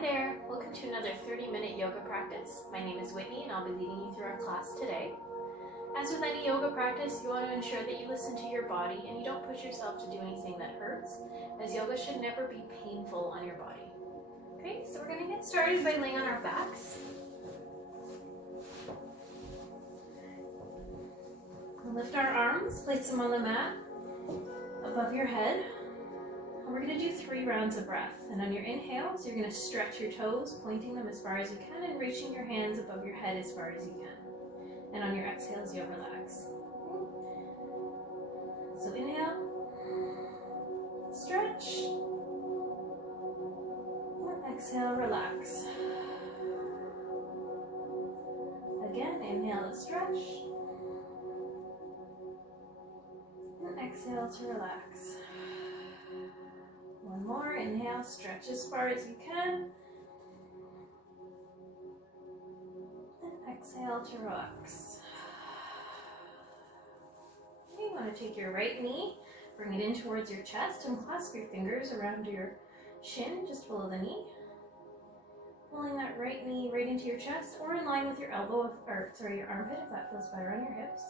Hi there, welcome to another 30-minute yoga practice. My name is Whitney and I'll be leading you through our class today. As with any yoga practice, you want to ensure that you listen to your body and you don't push yourself to do anything that hurts, as yoga should never be painful on your body. Okay, so we're going to get started by laying on our backs. We'll lift our arms, place them on the mat above your head. And we're going to do 3 rounds of breath. And on your inhales, you're going to stretch your toes, pointing them as far as you can and reaching your hands above your head as far as you can. And on your exhales, you'll relax. So inhale, stretch, and exhale, relax. Again, inhale to stretch, and exhale to relax. One more, inhale, stretch as far as you can, and exhale to relax. Okay, you want to take your right knee, bring it in towards your chest, and clasp your fingers around your shin, just below the knee. Pulling that right knee right into your chest, or in line with your elbow, your armpit, if that feels better on your hips.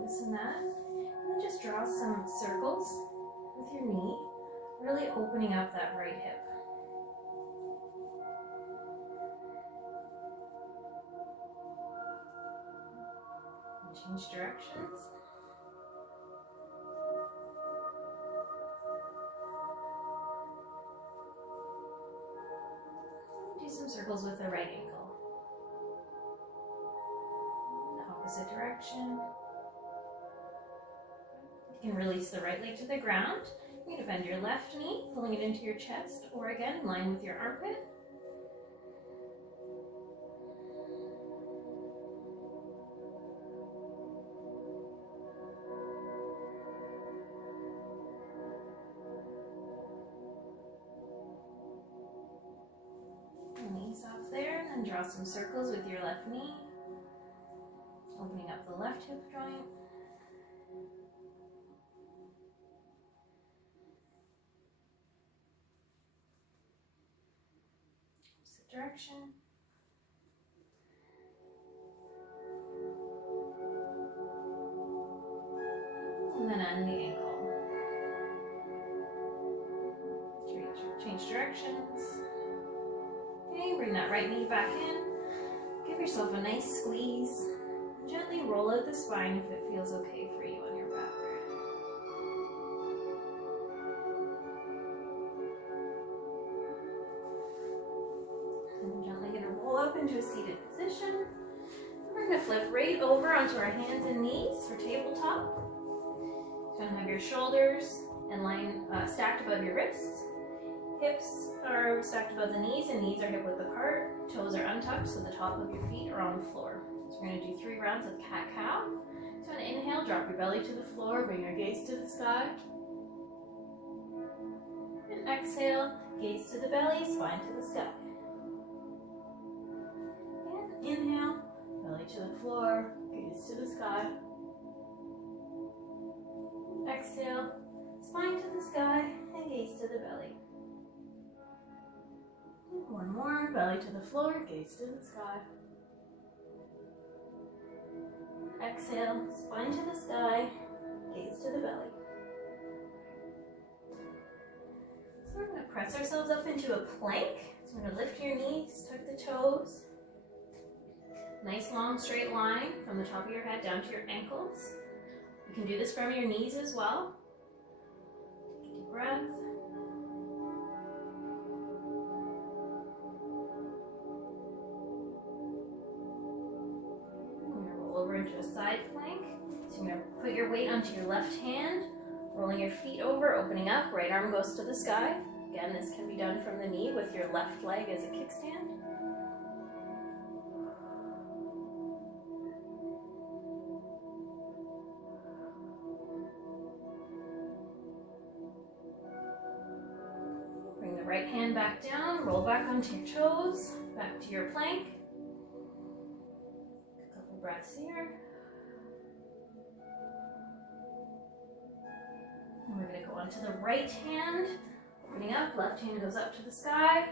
Loosen that, and then just draw some circles with your knee, really opening up that right hip. And change directions. Do some circles with the right ankle. Opposite direction. You can release the right leg to the ground. You're going to bend your left knee, pulling it into your chest, or again, in line with your armpit. Knees off there, and then draw some circles with your left knee, opening up the left hip joint. Direction. And then end the ankle. Change directions. Okay, bring that right knee back in. Give yourself a nice squeeze. Gently roll out the spine if it feels okay for you on your back. Up into a seated position. We're going to flip right over onto our hands and knees for tabletop. You're going to have your shoulders and stacked above your wrists. Hips are stacked above the knees and knees are hip width apart. Toes are untucked so the top of your feet are on the floor. So we're going to do 3 rounds of cat-cow. So on an inhale, drop your belly to the floor, bring your gaze to the sky. And exhale, gaze to the belly, spine to the sky. Inhale, belly to the floor, gaze to the sky. Exhale, spine to the sky, and gaze to the belly. One more, belly to the floor, gaze to the sky. Exhale, spine to the sky, gaze to the belly. So we're going to press ourselves up into a plank. So we're going to lift your knees, tuck the toes. Nice long straight line from the top of your head down to your ankles. You can do this from your knees as well. Take a deep breath. We're going to roll over into a side plank. So you're going to put your weight onto your left hand, rolling your feet over, opening up, right arm goes to the sky. Again, this can be done from the knee with your left leg as a kickstand. Right hand back down, roll back onto your toes, back to your plank. Couple breaths here. And we're going to go onto the right hand, opening up, left hand goes up to the sky.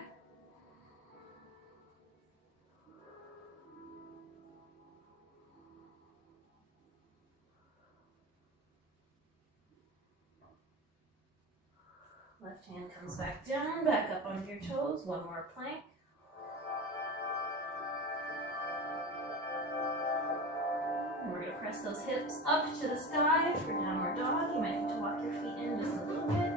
Left hand comes back down, back up onto your toes, one more plank. And we're going to press those hips up to the sky for downward dog. You might need to walk your feet in just a little bit.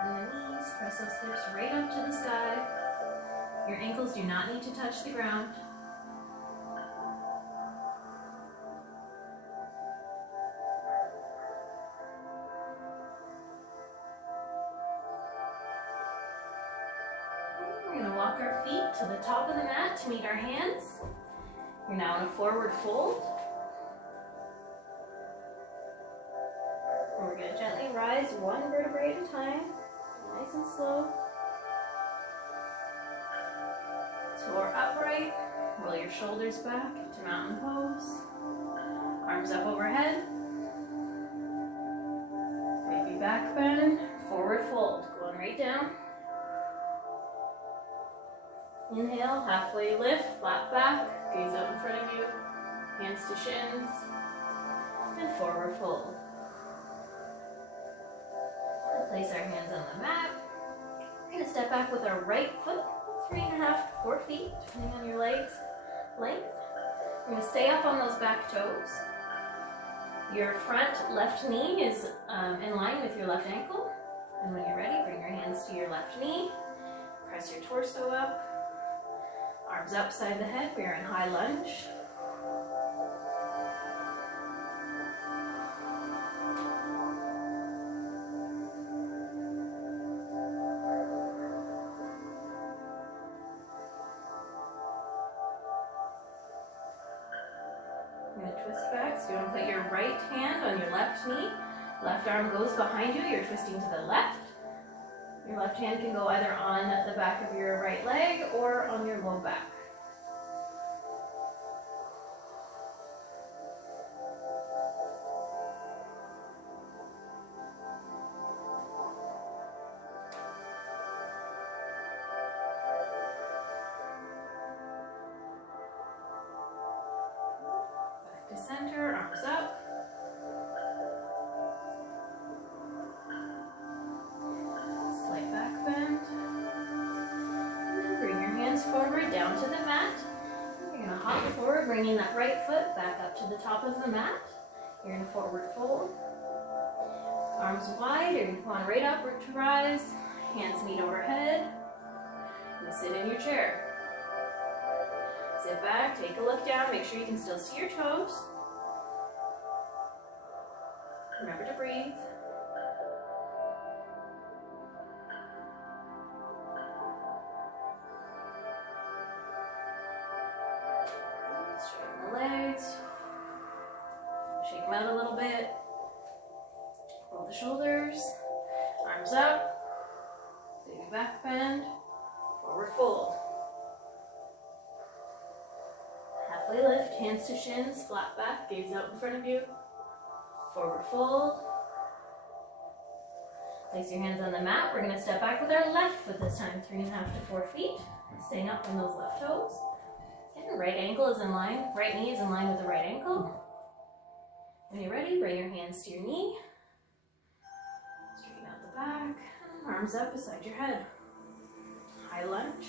And the knees, press those hips right up to the sky. Your ankles do not need to touch the ground. Walk our feet to the top of the mat to meet our hands. You're now in a forward fold. And we're going to gently rise one vertebrae at a time, nice and slow. Tore upright, roll your shoulders back to mountain pose. Arms up overhead. Baby back bend, forward fold, going right down. Inhale, halfway lift, flat back, gaze up in front of you, hands to shins, and forward fold. And place our hands on the mat. We're going to step back with our right foot, 3.5 to 4 feet, depending on your legs' length. We're going to stay up on those back toes. Your front left knee is in line with your left ankle. And when you're ready, bring your hands to your left knee, press your torso up. Arms up side the head, we are in high lunge. You're going to twist back, so you want to put your right hand on your left knee. Left arm goes behind you, you're twisting to the left. Your left hand can go either on the back of your right leg or on your low back. Back to center, arms up. Forward down to the mat. You're going to hop forward, bringing that right foot back up to the top of the mat. You're in a forward fold. Arms wide, you're going to come on right up, root to rise. Hands meet overhead. You're going to sit in your chair. Sit back, take a look down, make sure you can still see your toes. Remember to breathe. Straighten the legs, shake them out a little bit, roll the shoulders, arms up, baby back bend, forward fold. Halfway lift, hands to shins, flat back, gaze out in front of you, forward fold. Place your hands on the mat. We're going to step back with our left foot this time, 3.5 to 4 feet, staying up on those left toes. And right ankle is in line, right knee is in line with the right ankle. When you're ready, bring your hands to your knee. Straighten out the back, arms up beside your head. High lunge.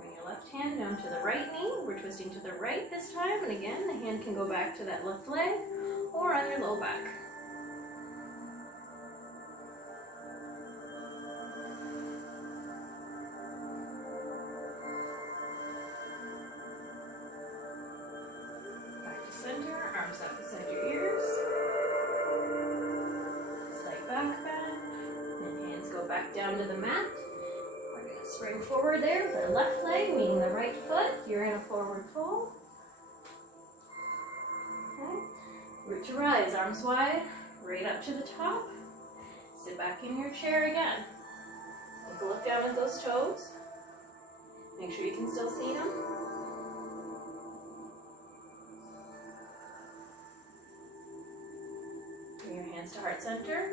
Bring your left hand down to the right knee. We're twisting to the right this time, and again, the hand can go back to that left leg or on your low back. Back to center, arms up beside your ears. Slight back bend, and hands go back down to the mat. We're going to spring forward forward there with our left leg meeting the right foot. You're in a forward fold. Okay. Root to rise, arms wide, right up to the top. Sit back in your chair again. Take a look down at those toes. Make sure you can still see them. Bring your hands to heart center.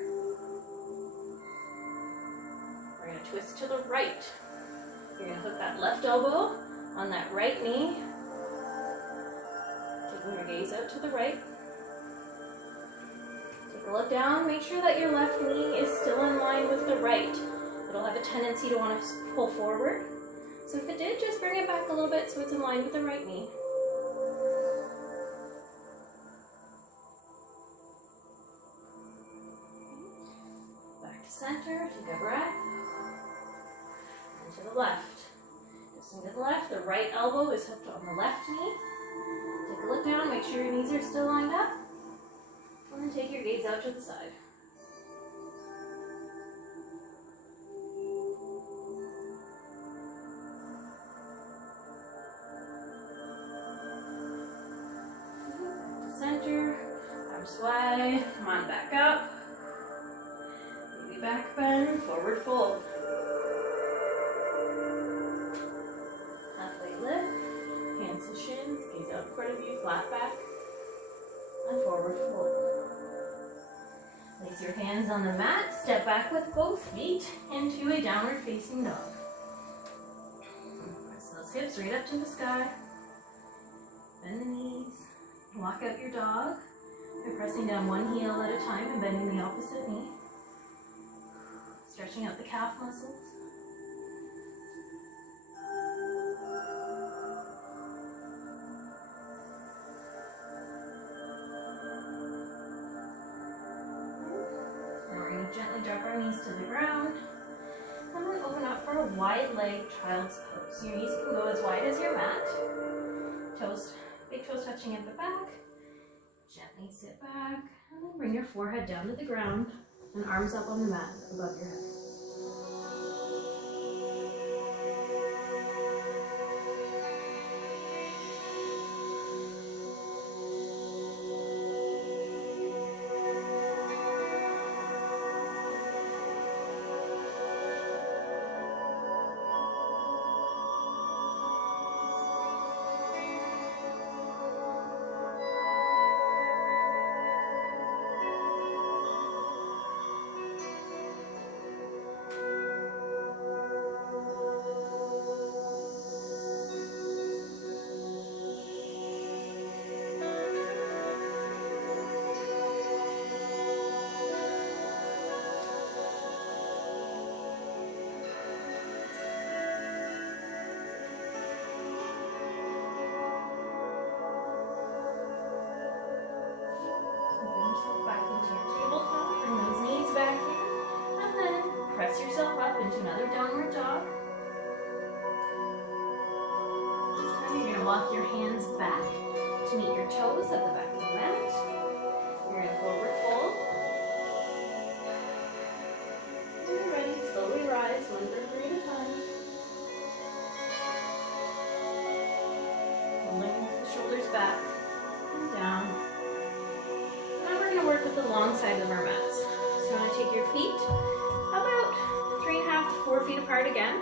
We're going to twist to the right. You're going to hook that left elbow on that right knee. Taking your gaze out to the right. Take a look down. Make sure that your left knee is still in line with the right. It'll have a tendency to want to pull forward. So if it did, just bring it back a little bit so it's in line with the right knee. Back to center, take a breath. And to the left. Twisting to the left, the right elbow is hooked on the left knee. Take a look down, make sure your knees are still lined up. And then take your gaze out to the side. Center, arms wide, come on back up. Maybe back bend, forward fold. Halfway lift, hands to shins, gaze out in front of you, flat back, and forward fold. Place your hands on the mat, step back with both feet into a downward facing dog. Press those hips right up to the sky. Bend the knees. Walk out your dog by pressing down one heel at a time and bending the opposite knee. Stretching out the calf muscles. Now we're going to gently drop our knees to the ground. I'm going to open up for a wide leg child's pose. Your knees can go as wide as your mat. Toes. Big toes touching at the back. Gently sit back and then bring your forehead down to the ground and arms up on the mat above your head. Press yourself up into another downward dog. This time you're going to walk your hands back to meet your toes at the back of the mat. You're in forward fold. When you're ready, slowly rise, one vertebrae at a time. Pulling the shoulders back and down. Now we're going to work with the long side of our mats. So you want to take your feet about 3.5 to 4 feet apart again.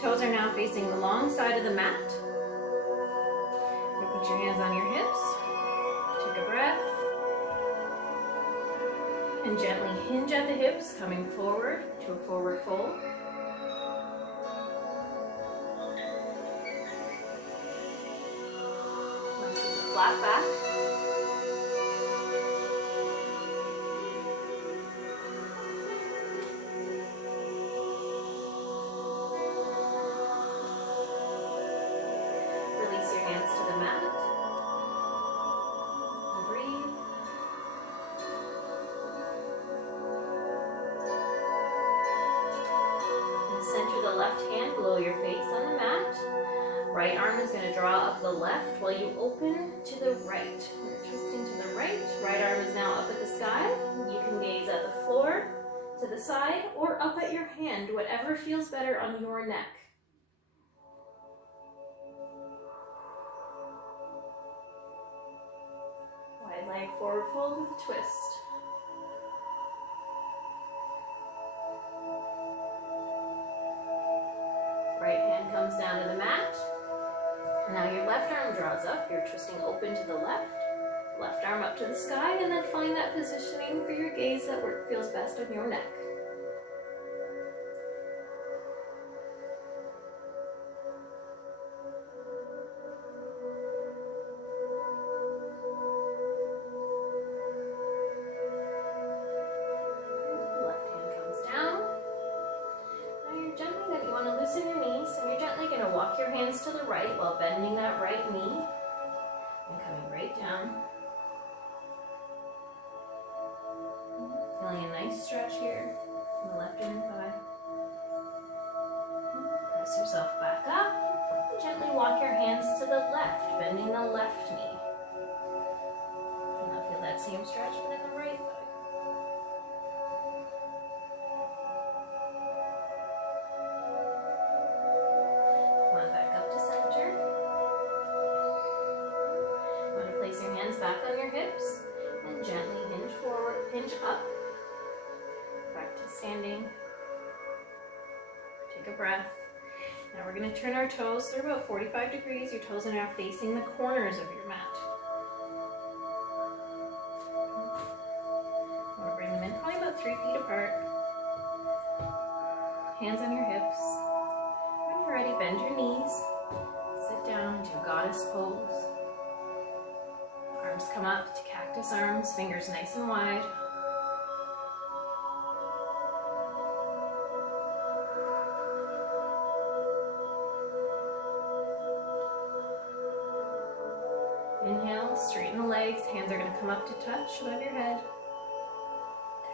Toes are now facing the long side of the mat. Put your hands on your hips. Take a breath. And gently hinge at the hips, coming forward to a forward fold. Let's keep the flat back. Center the left hand below your face on the mat. Right arm is going to draw up the left while you open to the right. You're twisting to the right. Right arm is now up at the sky. You can gaze at the floor, to the side, or up at your hand, whatever feels better on your neck. forward fold with a twist. Right hand comes down to the mat. Now your left arm draws up. You're twisting open to the left. Left arm up to the sky, and then find that positioning for your gaze that feels best on your neck. Left hand comes down. Now you're gently going to want to loosen your knees, and you're gently going to walk your hands to the right while bending that right knee and coming right down. Feeling a nice stretch here in the left inner thigh. Press yourself back up. And gently walk your hands to the left, bending the left knee. And now feel that same stretch, but in the right thigh. Come on back up to center. You want to place your hands back on your hips and gently hinge forward, hinge up. Back to standing. Take a breath. Now we're going to turn our toes. They're about 45 degrees. Your toes are now facing the corners of your mat. I'm going to bring them in probably about 3 feet apart. Hands on your hips. When you're ready, bend your knees. Sit down into goddess pose. Arms come up to cactus arms, fingers nice and wide. Inhale, straighten the legs. Hands are going to come up to touch above your head.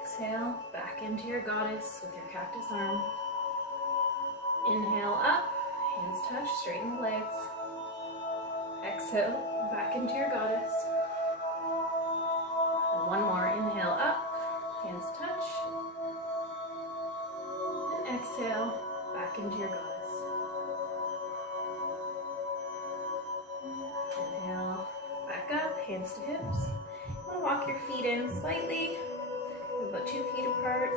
Exhale, back into your goddess with your cactus arm. Inhale up, hands touch, straighten the legs. Exhale, back into your goddess. And one more, inhale up, hands touch. And exhale, back into your goddess. Inhale, back up, hands to hips. You want to walk your feet in slightly, about 2 feet apart.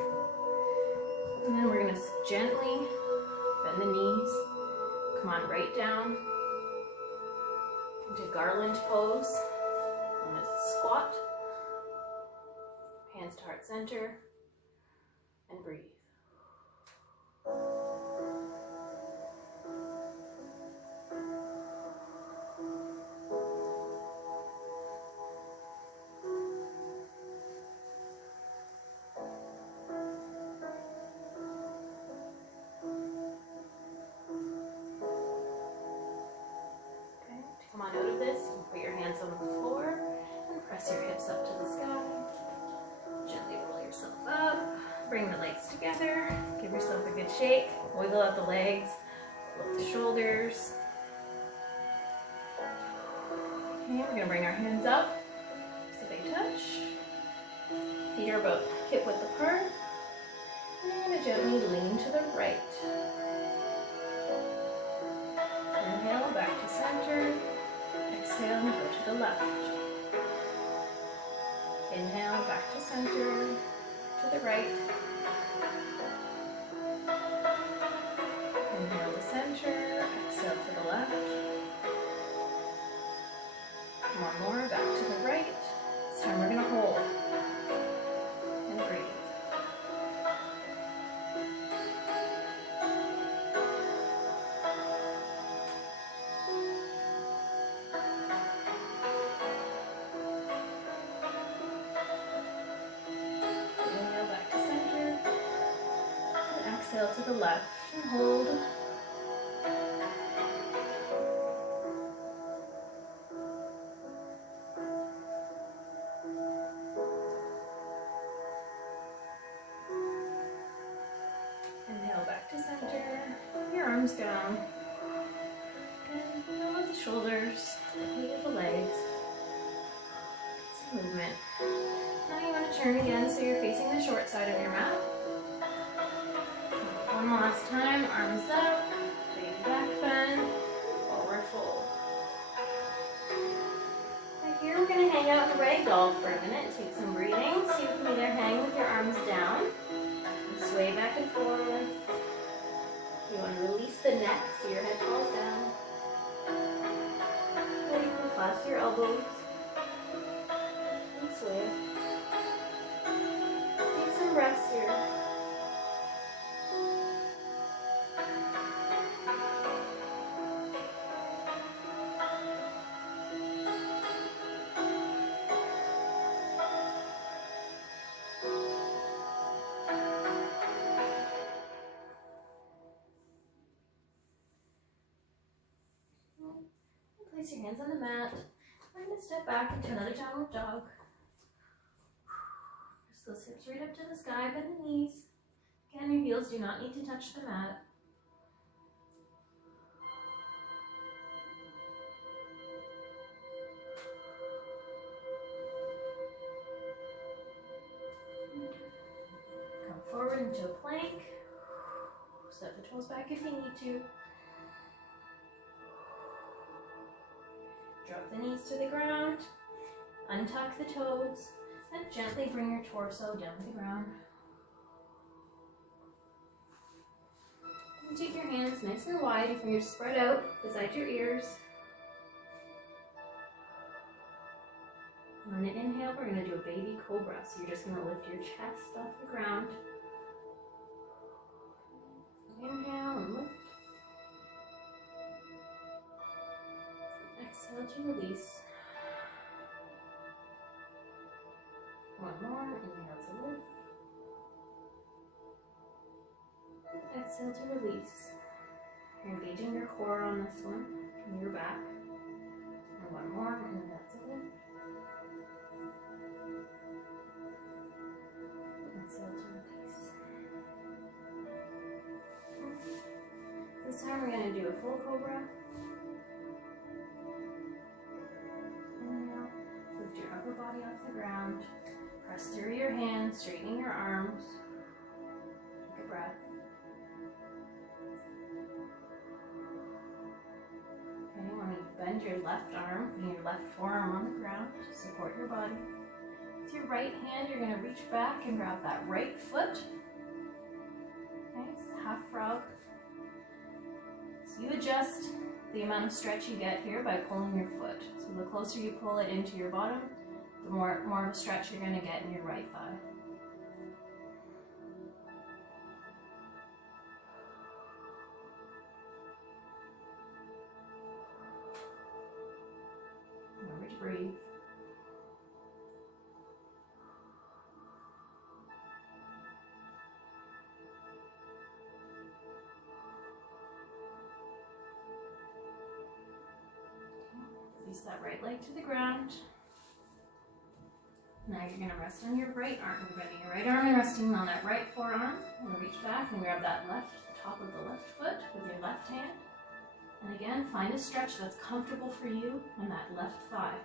And then we're going to gently bend the knees. Come on right down into garland pose. I'm going to squat. Hands to heart center. And breathe. Come on out of this, you can put your hands on the floor and press your hips up to the sky. Gently roll yourself up, bring the legs together, give yourself a good shake, wiggle out the legs, float the shoulders. Okay, we're going to bring our hands up so they touch. Feet are about hip width apart. And you're going to gently lean to the right. Inhale, back to center. Exhale, go to the left. Inhale, back to center, to the right. Inhale to center, exhale to the left. One more, back to the right. This time we're going to hold and breathe. Exhale to the left and hold. Inhale back to center. Your arms down. And lower the shoulders, wiggle the legs. Some movement. Now you want to turn again so you're facing the short side of your mat. One last time, arms up, big back bend, forward fold. Right here we're going to hang out in the right dog for a minute. Take some breathing. So you can either hang with your arms down and sway back and forth. You want to release the neck so your head falls down. Or you can clasp your elbows and sway. Take some breaths here. Place your hands on the mat. We're going to step back into another downward dog. Just those hips right up to the sky, bend the knees. Again, your heels do not need to touch the mat. Come forward into a plank. Step the toes back if you need to. Drop the knees to the ground, untuck the toes, and gently bring your torso down to the ground. And take your hands nice and wide, your fingers spread out beside your ears. On an inhale, we're going to do a baby cobra, so you're just going to lift your chest off the ground. Inhale and lift. Exhale to release. One more. Inhale to lift. Exhale to release. You're engaging your core on this one, and your back. And one more. Inhale to lift. Exhale to release. This time we're going to do a full cobra. Inhale, lift your upper body off the ground. Press through your hands, straightening your arms. Take a breath. Okay, you want to bend your left arm, putting your left forearm on the ground to support your body. With your right hand, you're going to reach back and grab that right foot. Nice, half frog. So you adjust the amount of stretch you get here by pulling your foot. So the closer you pull it into your bottom, the more of a stretch you're going to get in your right thigh. Remember to breathe. Release that right leg to the ground. Now you're going to rest on your right arm. You're bending your right arm and resting on that right forearm. And reach back and grab that top of the left foot with your left hand. And again, find a stretch that's comfortable for you in that left thigh.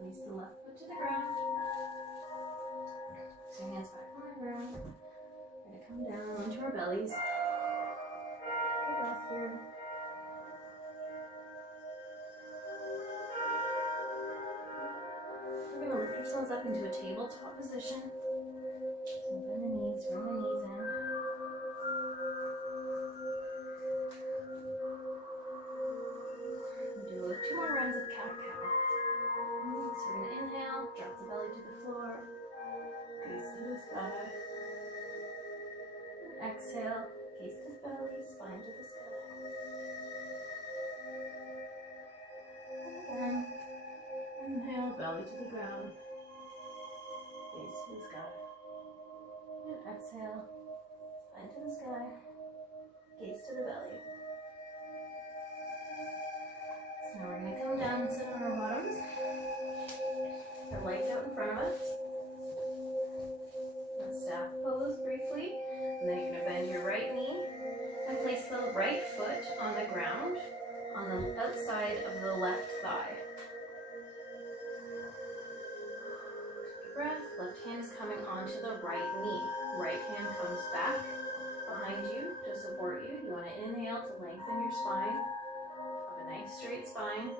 Release the left foot to the ground. Place your hands back on the ground. We're going to come down onto our bellies. Take a breath here. We're going to lift ourselves up into a tabletop position. So bend the knees, bring the knees in. We'll do 2 more rounds of cat-cow. So we're going to inhale, drop the belly to the floor, gaze to the sky. Exhale, gaze to the belly, spine to the sky. And again, inhale, belly to the ground, gaze to the sky. And exhale, spine to the sky, gaze to the belly. So now we're going to come down and sit on our bottoms. Our legs out in front of us. Staff pose briefly. right foot on the ground, on the outside of the left thigh. Deep breath. Left hand is coming onto the right knee. Right hand comes back behind you to support you. You want to inhale to lengthen your spine. Have a nice straight spine.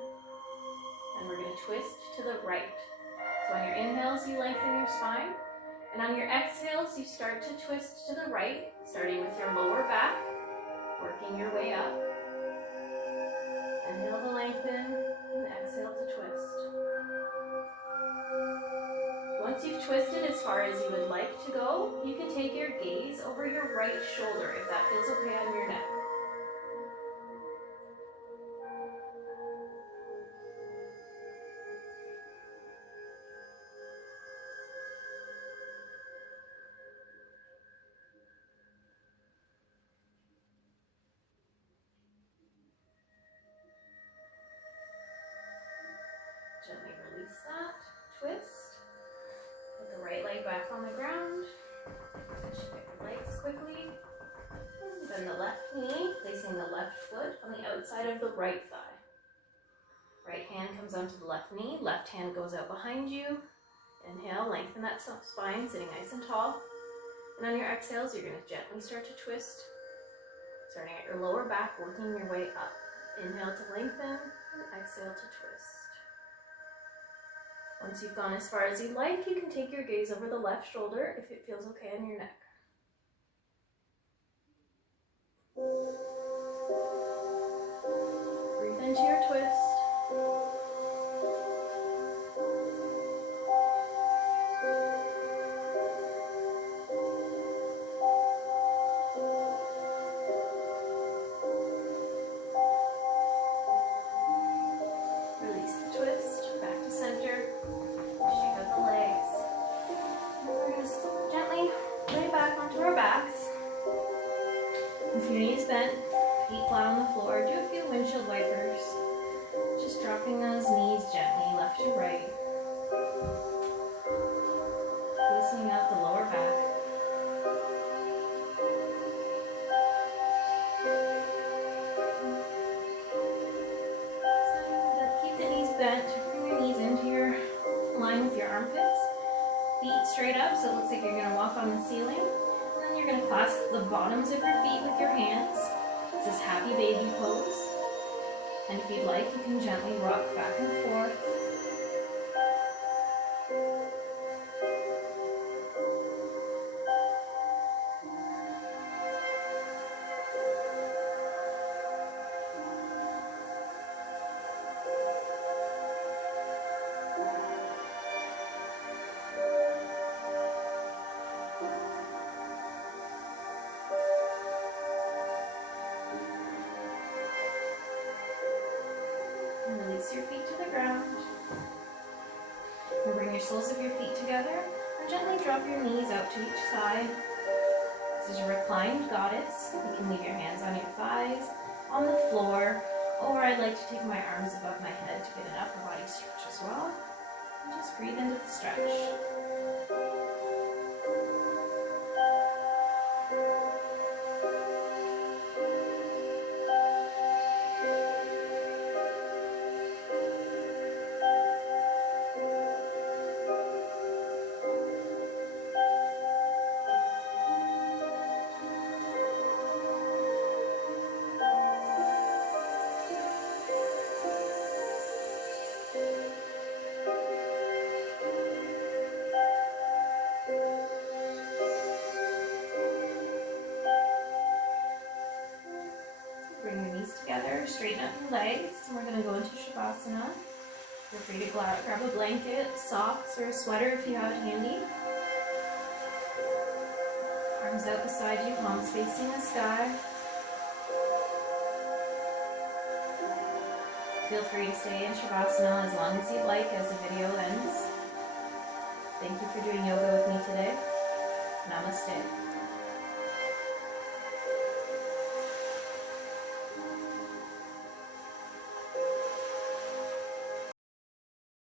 And we're going to twist to the right. So on your inhales, you lengthen your spine. And on your exhales, you start to twist to the right, starting with your lower back, working your way up. Inhale to lengthen, and exhale to twist. Once you've twisted as far as you would like to go, you can take your gaze over your right shoulder if that feels okay on your neck. Gently release that, twist. Put the right leg back on the ground. Shift your legs quickly. Bend the left knee, placing the left foot on the outside of the right thigh. Right hand comes onto the left knee, left hand goes out behind you. Inhale, lengthen that spine, sitting nice and tall. And on your exhales, you're going to gently start to twist, starting at your lower back, working your way up. Inhale to lengthen, and exhale to twist. Once you've gone as far as you'd like, you can take your gaze over the left shoulder if it feels okay on your neck. Breathe into your twist. Release the twist, back to center. Shake out the legs. And we're going to gently lay back onto our backs. With your knees bent, feet flat on the floor, do a few windshield wipers. Just dropping those knees gently left to right. Loosening out the lower back. Keep the knees bent. Bring your knees into your line with your armpits. Feet straight up, so it looks like you're going to walk on the ceiling. And then you're going to clasp the bottoms of your feet with your hands. This is happy baby pose. And if you'd like, you can gently rock back and forth. Release your feet to the ground. And bring your soles of your feet together and gently drop your knees out to each side. This is a reclined goddess. You can leave your hands on your thighs, on the floor, or I'd like to take my arms above my head to get an upper body stretch as well. And just breathe into the stretch. Bring your knees together, straighten up your legs, and we're going to go into Shavasana. Feel free to grab a blanket, socks, or a sweater if you have it handy. Arms out beside you, palms facing the sky. Feel free to stay in Shavasana as long as you'd like as the video ends. Thank you for doing yoga with me today. Namaste.